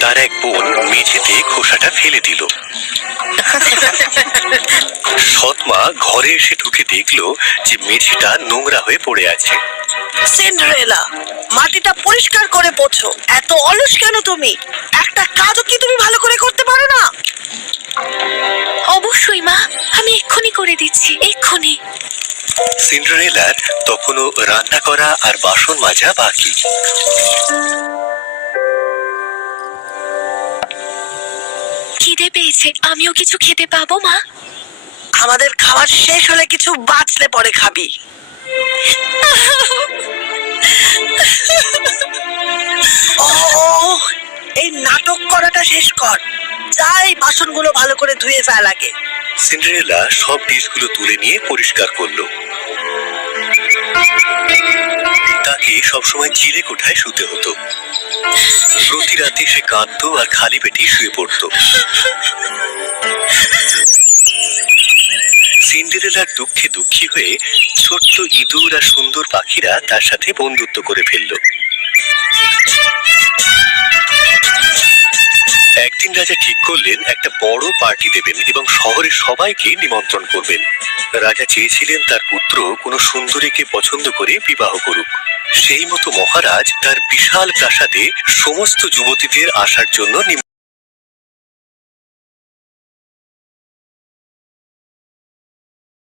তার এক বোন মেঝেতে খোসাটা ফেলে দিল। সৎমা ঘরে এসে ঢুকে দেখলো যে মেঝেটা নোংরা হয়ে পড়ে আছে। সিন্ডারেলা, মাটিটা পরিষ্কার করে পোছো। এত অলস কেন তুমি? একটা কাজও কি তুমি ভালো করে করতে পারো না? অবশ্যই মা, আমি এক্ষুনি করে দিচ্ছি, এক্ষুনি। সিন্ডারেলার তখনও রান্না করা আর বাসন মাজা বাকি। খিদে পেয়েছে, আমিও কিছু খেতে পাবো মা? আমাদের খাবার শেষ হলে কিছু বাঁচলে পরে খাবি। এই নাটক করাটা শেষ কর। যাই বাসনগুলো ভালো করে ধুয়ে ফেল আগে। সিন্ডারেলা সব ডিশগুলো তুলে নিয়ে পরিষ্কার করলো। তাকে সবসময় চিলে কোঠায় শুতে হতো। প্রতি রাতে সে কাঁদতো আর খালি পেটে শুয়ে পড়তো। সিন্ডারেলার দুঃখে দুঃখী হয়ে ছোট্ট ইঁদুর আর সুন্দর পাখিরা তার সাথে বন্ধুত্ব করে ফেলল। একদিন রাজা ঠিক করলেন একটা বড় পার্টি দেবেন এবং শহরের সবাইকে নিমন্ত্রণ করবেন। রাজা চেয়েছিলেন তার পুত্র কোনো সুন্দরীকে পছন্দ করে বিবাহ করুক। সেই মতো মহারাজ তার বিশাল প্রাসাদে সমস্ত যুবতীদের আসার জন্য